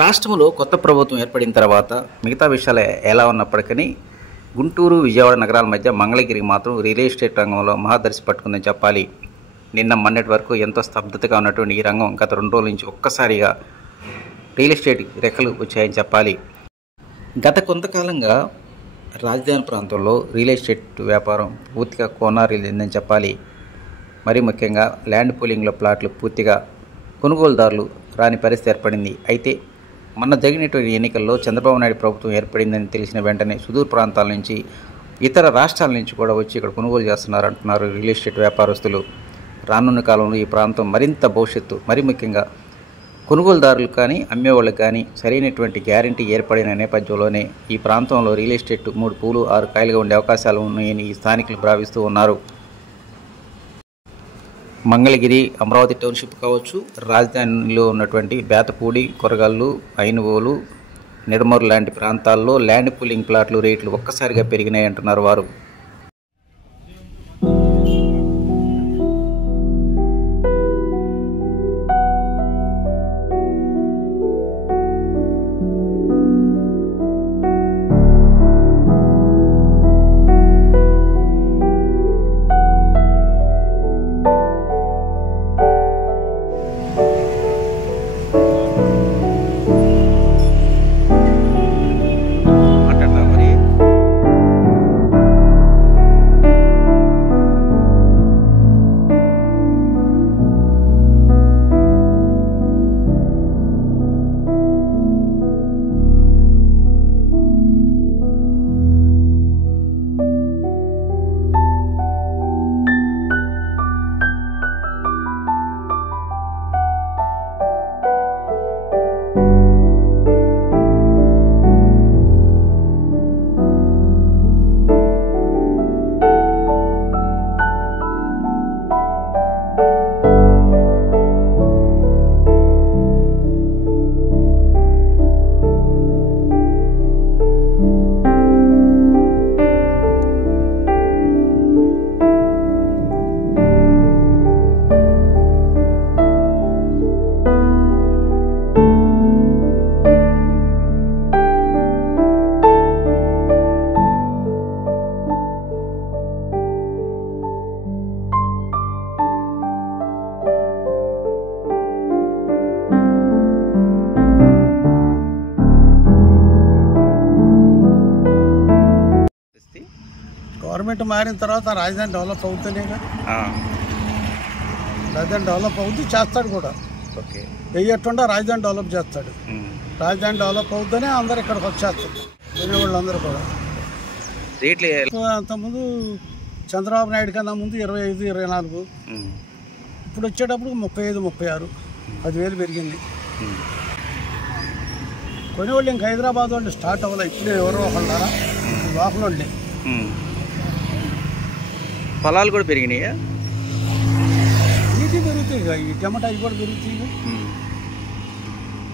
రాష్ట్రంలో కొత్త ప్రభుత్వం ఏర్పడిన తర్వాత మిగతా విషయాలు ఎలా ఉన్నప్పటికీ గుంటూరు, విజయవాడ నగరాల మధ్య మంగళగిరి మాత్రం రియల్ ఎస్టేట్ రంగంలో మహాదర్శి పట్టుకుందని చెప్పాలి. నిన్న మొన్నటి వరకు ఎంతో స్తబ్దతగా ఉన్నటువంటి ఈ రంగం గత 2 రోజుల నుంచి ఒక్కసారిగా రియల్ ఎస్టేట్ రెక్కలు వచ్చాయని చెప్పాలి. గత కొంతకాలంగా రాజధాని ప్రాంతంలో రియల్ ఎస్టేట్ వ్యాపారం పూర్తిగా కోనారిల్లిందని చెప్పాలి. మరీ ముఖ్యంగా ల్యాండ్ పూలింగ్లో ప్లాట్లు పూర్తిగా కొనుగోలుదారులు రాని పరిస్థితి ఏర్పడింది. అయితే మొన్న జరిగినటువంటి ఎన్నికల్లో చంద్రబాబు నాయుడు ప్రభుత్వం ఏర్పడిందని తెలిసిన వెంటనే సుదూర ప్రాంతాల నుంచి, ఇతర రాష్ట్రాల నుంచి కూడా వచ్చి ఇక్కడ కొనుగోలు చేస్తున్నారంటున్నారు రియల్ ఎస్టేట్ వ్యాపారస్తులు. రానున్న కాలంలో ఈ ప్రాంతం మరింత భవిష్యత్తు, మరీ ముఖ్యంగా కొనుగోలుదారులు కానీ అమ్మేవాళ్ళకి కానీ సరైనటువంటి గ్యారంటీ ఏర్పడిన నేపథ్యంలోనే ఈ ప్రాంతంలో రియల్ ఎస్టేట్ 3 పూలు 6 కాయలుగా ఉండే అవకాశాలు ఉన్నాయని ఈ స్థానికులు భావిస్తూ ఉన్నారు. మంగళగిరి, అమరావతి టౌన్షిప్ కావచ్చు, రాజధానిలో ఉన్నటువంటి బేతపూడి, కొరగల్లు, ఐనువోలు, నిడమూరు లాంటి ప్రాంతాల్లో ల్యాండ్ పూలింగ్ ప్లాట్లు రేట్లు ఒక్కసారిగా పెరిగినాయి అంటున్నారు వారు. గవర్నమెంట్ మారిన తర్వాత రాజధాని డెవలప్ అవుతుందేగా. రాజధాని డెవలప్ అవుతుంది, చేస్తాడు కూడా. ఓకే, వెయ్యకుండా రాజధాని డెవలప్ చేస్తాడు. రాజధాని డెవలప్ అవుతుందనే అందరు ఇక్కడికి వచ్చేస్తారు, వినేవాళ్ళందరూ కూడా. రేట్లు అంతకుముందు చంద్రబాబు నాయుడు కన్నా ముందు 25, 24, ఇప్పుడు వచ్చేటప్పుడు 35, 36, 10,000 పెరిగింది. కొనేవాళ్ళు ఇంక హైదరాబాద్ వాళ్ళు స్టార్ట్ అవ్వాలి. ఇప్పుడే ఎవరో ఒకళ్ళారా లోపల వాళ్ళే. పొలాలు కూడా పెరిగినాయా? నీటి పెరుగుతాయి ఇక, ఈ టమాటా అవి కూడా పెరుగుతాయి.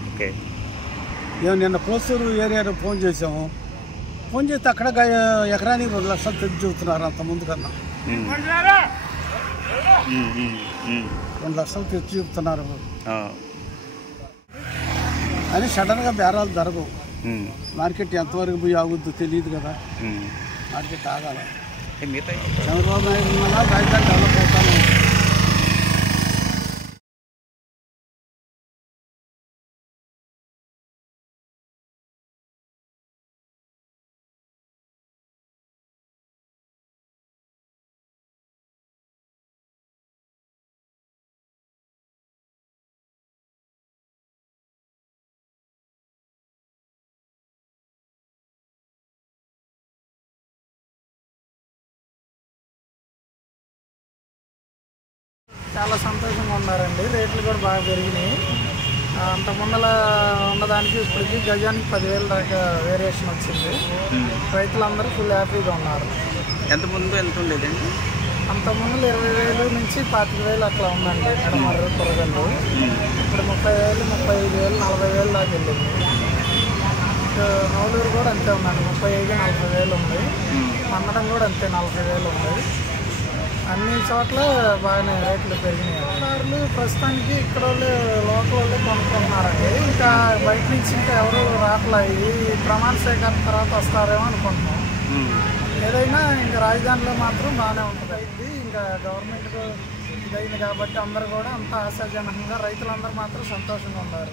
ఓకే, మేము నిన్న పోస్తూరు ఏరియాలో ఫోన్ చేసాము. ఫోన్ చేస్తే అక్కడ ఎకరానికి 2 లక్షలు తెచ్చి చూస్తున్నారు. అంత ముందు కన్నా 2 లక్షలు తెచ్చి చూపుతున్నారు అని సడన్గా బేరాలు జరగవు. మార్కెట్ ఎంతవరకు పోయి ఆగుద్దో తెలియదు కదా. మార్కెట్ ఆగాలి. చంద్రబాబు నాయుడు వల్ల రాజధాని డెవలప్ అవుతాను. చాలా సంతోషంగా ఉన్నారండి. రేట్లు కూడా బాగా పెరిగినాయి. అంత ముందల ఉన్నదానికి ఇప్పటికి గజానికి 10,000 దాకా వేరియేషన్ వచ్చింది. రైతులందరూ ఫుల్ హ్యాపీగా ఉన్నారు. ఎంత ముందు ఎంత ఉండేదండి? అంత ముందు 20,000 నుంచి 25,000 అట్లా ఉందండి నిడమర్రు, కొరగల్లు. ఇప్పుడు 30,000, 35,000, 40,000 దాకా వెళ్ళింది. నవలూరు కూడా అంతే ఉందండి, 35,000, 40,000 ఉంది. మందడం కూడా అంతే 40,000 ఉంది. అన్నీ చోట్ల బాగానే రేట్లు పెరిగినాయి. కార్లు ప్రస్తుతానికి ఇక్కడ వాళ్ళు లోకల్ వాళ్ళే కొనుక్కుంటున్నారండి. ఇంకా బయట నుంచి ఇంకా ఎవరు రావట్లే. ఈ ప్రమాణ స్వీకారం తర్వాత వస్తారేమో అనుకుంటున్నాం. ఏదైనా ఇంకా రాజధానిలో మాత్రం బాగానే ఉంటుంది. ఇది ఇంకా గవర్నమెంట్ ఇదైంది కాబట్టి అందరూ కూడా అంత ఆశాజనకంగా, రైతులందరూ మాత్రం సంతోషంగా ఉన్నారు.